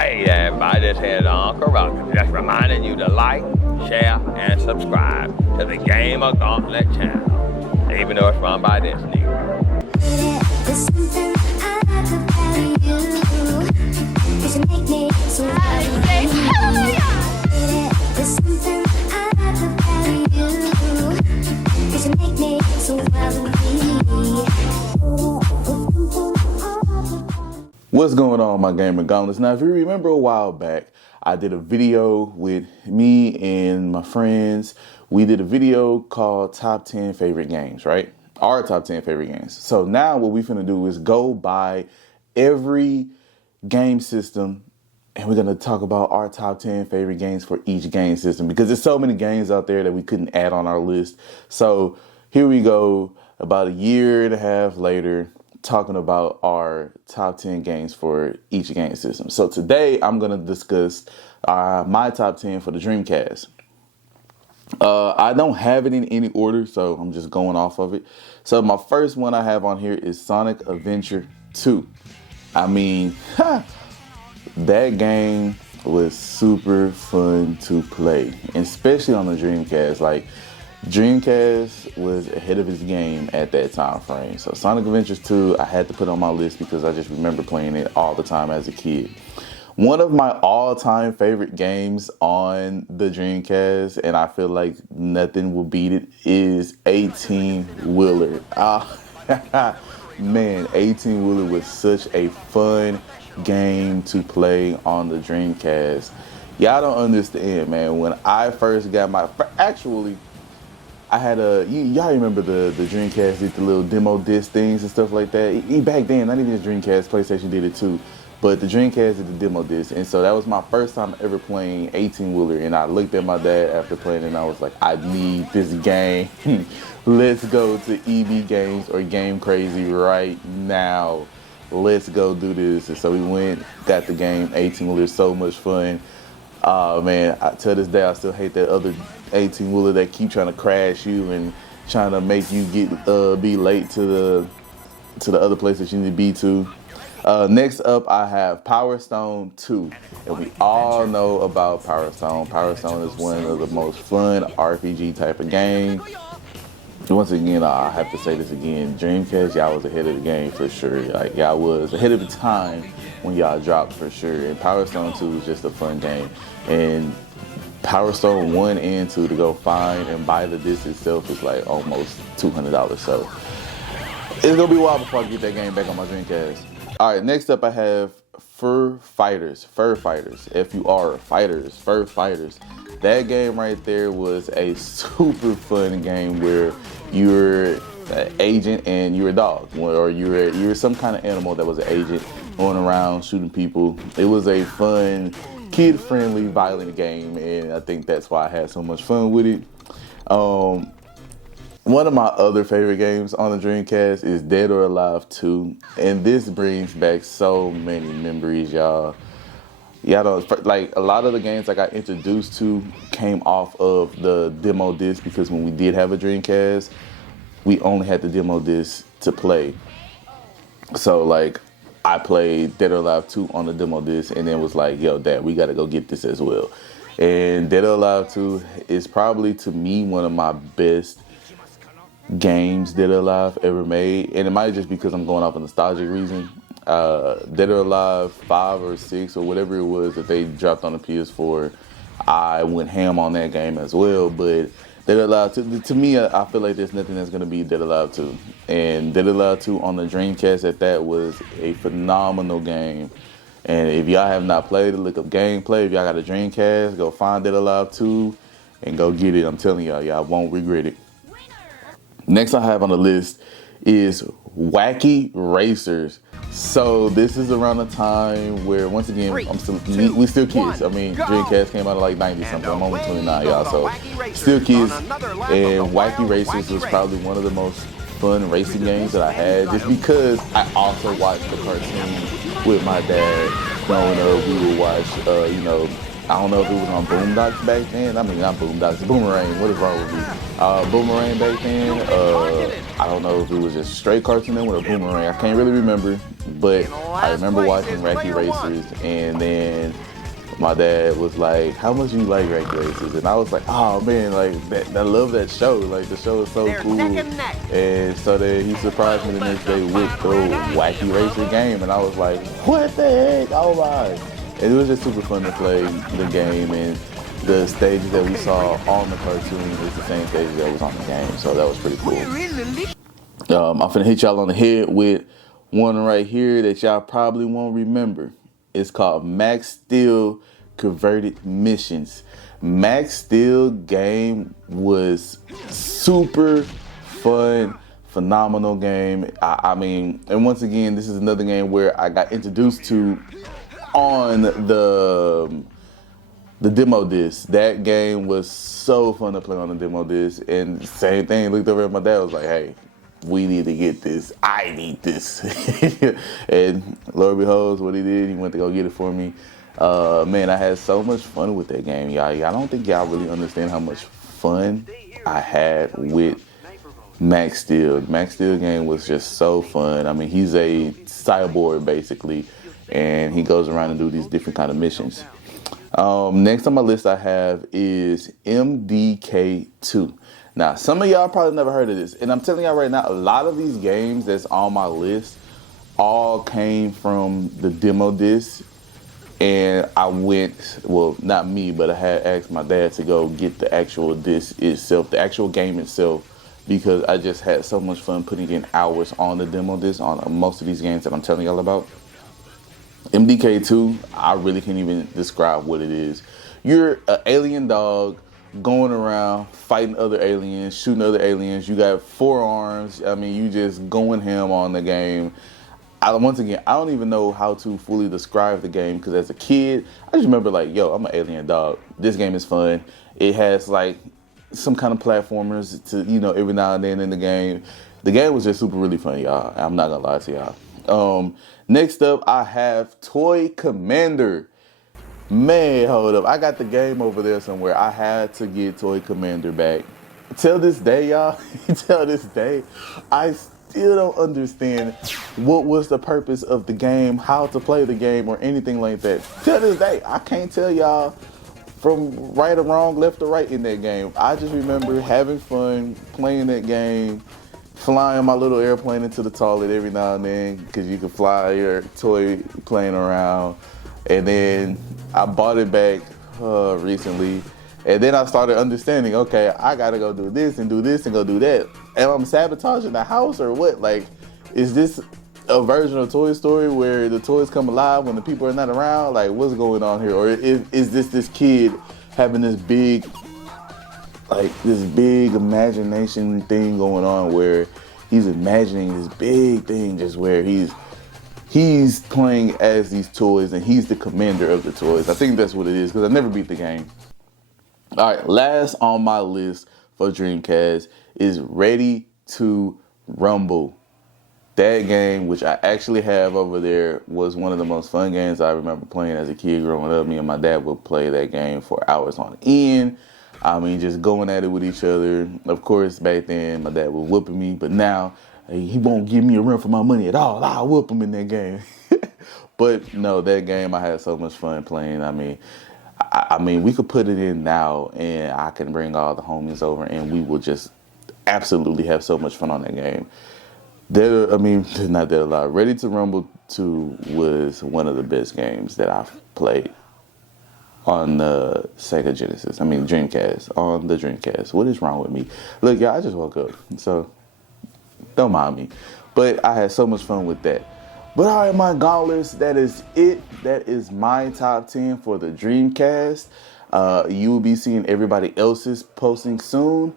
Hey there, everybody, this here's Uncle Roger. Just reminding you to like, share, and subscribe to the GamerGauntlet channel, even though it's run by this nigga. What's going on, my gamer gauntlets? Now, if you remember a while back, I did a video with me and my friends. We did a video called Top 10 Favorite Games, right? Our top 10 favorite games. So now what we finna do is go by every game system and we're gonna talk about our top 10 favorite games for each game system because there's so many games out there that we couldn't add on our list. So here we go, about a year and a half later, talking about our top 10 games for each game system. So today I'm going to discuss my top 10 for the Dreamcast. I don't have it in any order, so I'm just going off of it. So my first one I have on here is Sonic Adventure 2. I mean, that game was super fun to play, especially on the Dreamcast. Like, Dreamcast was ahead of his game at that time frame. So Sonic Adventures 2, I had to put on my list because I just remember playing it all the time as a kid. One of my all-time favorite games on the Dreamcast, and I feel like nothing will beat it, is 18-Wheeler. Man, 18-Wheeler was such a fun game to play on the Dreamcast. Y'all don't understand, man. When I first got my... Actually, I had y'all remember the Dreamcast did the little demo disc things and stuff like that? Back then, not even the Dreamcast, PlayStation did it too. But the Dreamcast did the demo disc. And so that was my first time ever playing 18-Wheeler. And I looked at my dad after playing it and I was like, I need this game. Let's go to EB Games or Game Crazy right now. Let's go do this. And so we went, got the game, 18-Wheeler, so much fun. Man, to this day, I still hate that other 18-Wheeler that keep trying to crash you and trying to make you be late to the other place that you need to be to. Next up, I have Power Stone 2, and we all know about Power Stone. Power Stone is one of the most fun RPG type of games. Once again, I have to say this again, Dreamcast, y'all was ahead of the game for sure. Like, y'all was ahead of the time when y'all dropped for sure. And Power Stone 2 was just a fun game. And Power Stone 1 and 2 to go find and buy the disc itself is like almost $200. So it's gonna be a while before I get that game back on my Dreamcast. All right, next up I have Fur Fighters. Fur Fighters. That game right there was a super fun game where you're an agent and you're a dog, or you're some kind of animal that was an agent going around shooting people. It was a fun, kid-friendly, violent game, and I think that's why I had so much fun with it. One of my other favorite games on the Dreamcast is Dead or Alive 2, and this brings back so many memories, y'all. Yeah, like a lot of the games I got introduced to came off of the demo disc because when we did have a Dreamcast, we only had the demo disc to play. So like, I played Dead or Alive 2 on the demo disc and then was like, yo, Dad, we gotta go get this as well. And Dead or Alive 2 is probably, to me, one of my best games Dead or Alive ever made. And it might just because I'm going off a nostalgic reason. Dead or Alive 5 or 6 or whatever it was that they dropped on the PS4, I went ham on that game as well. But Dead or Alive 2, to me, I feel like there's nothing that's going to be Dead or Alive 2. And Dead or Alive 2 on the Dreamcast at that was a phenomenal game. And if y'all have not played it, look up gameplay. If y'all got a Dreamcast, go find Dead or Alive 2 and go get it. I'm telling y'all, y'all won't regret it. Next I have on the list is Wacky Racers. So this is around the time where, once again, we still kids. I mean, Dreamcast came out in like 90 something. I'm only 29, y'all, so still kids. And Wacky Racers was probably one of the most fun racing games that I had, just because I also watched the cartoon with my dad growing up. We would watch, I don't know if it was on Boondocks back then. I mean, not Boondocks, Boomerang. What is wrong with me? Boomerang back then. I don't know if it was just straight Cartoon Network or Boomerang. I can't really remember, but I remember watching Wacky Racers, and then my dad was like, "How much do you like Wacky Racers?" And I was like, "Oh man, like I love that show. Like the show is so cool." And so then he surprised me the next day with the Wacky Racer game, and I was like, "What the heck? Oh my!" And it was just super fun to play the game, and the stages that we saw on the cartoon is the same stages that was on the game, so that was pretty cool. I'm finna hit y'all on the head with one right here that y'all probably won't remember. It's called Max Steel Converted Missions. Max Steel game was super fun, phenomenal game. I mean, and once again, this is another game where I got introduced to on the demo disc. That game was so fun to play on the demo disc. And same thing, looked over at my dad, was like, "Hey, we need to get this. I need this." And Lord beholds what he did. He went to go get it for me. Man, I had so much fun with that game, y'all. I don't think y'all really understand how much fun I had with Max Steel. Max Steel game was just so fun. I mean, he's a cyborg basically, and he goes around and do these different kind of missions. Next on my list I have is MDK2. Now, some of y'all probably never heard of this, and I'm telling y'all right now, a lot of these games that's on my list all came from the demo disc, and I went, well, not me, but I had asked my dad to go get the actual disc itself, the actual game itself, because I just had so much fun putting in hours on the demo disc on most of these games that I'm telling y'all about. MDK2, I really can't even describe what it is. You're an alien dog going around fighting other aliens, shooting other aliens. You got 4 arms. I mean, you just going ham on the game. Once again, I don't even know how to fully describe the game, because as a kid, I just remember like, yo, I'm an alien dog. This game is fun. It has like some kind of platformers to, you know, every now and then in the game. The game was just super really fun, y'all. I'm not gonna lie to y'all. Next up, I have Toy Commander. Man, hold up. I got the game over there somewhere. I had to get Toy Commander back. Till this day, y'all, till this day, I still don't understand what was the purpose of the game, how to play the game, or anything like that. Till this day, I can't tell y'all from right or wrong, left or right in that game. I just remember having fun playing that game, flying my little airplane into the toilet every now and then, because you could fly your toy plane around. And then I bought it back recently, and then I started understanding, okay, I gotta go do this and go do that. And I'm sabotaging the house or what? Like, is this a version of Toy Story where the toys come alive when the people are not around? Like, what's going on here? Or is this kid having this big imagination thing going on where he's imagining this big thing, just where he's playing as these toys and he's the commander of the toys? I think that's what it is, because I never beat the game. All right, last on my list for Dreamcast is Ready to Rumble. That game, which I actually have over there, was one of the most fun games I remember playing as a kid growing up. Me and my dad would play that game for hours on end. I mean, just going at it with each other. Of course, back then, my dad was whooping me, but now he won't give me a run for my money at all. I'll whoop him in that game. But no, that game, I had so much fun playing. I mean, we could put it in now, and I can bring all the homies over, and we will just absolutely have so much fun on that game. Not that a lot. Ready to Rumble 2 was one of the best games that I've played on the Sega Genesis. Dreamcast. On the Dreamcast. What is wrong with me? Look, y'all, I just woke up, so don't mind me. But I had so much fun with that. But all right, my gauntlets, that is it. That is my top 10 for the Dreamcast. You will be seeing everybody else's posting soon.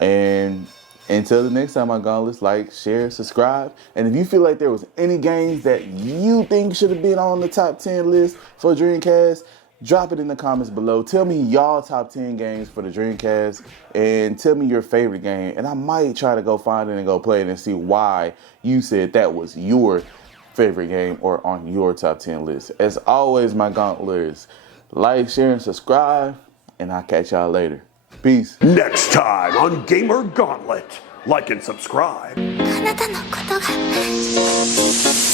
And until the next time, my gauntlets, like, share, subscribe. And if you feel like there was any games that you think should have been on the top 10 list for Dreamcast, drop it in the comments below. Tell me y'all top 10 games for the Dreamcast, and tell me your favorite game. And I might try to go find it and go play it and see why you said that was your favorite game or on your top 10 list. As always, my gauntlets, Like, share, and subscribe, and I'll catch y'all later. Peace. Next time on Gamer Gauntlet. Like and subscribe. あなたのことが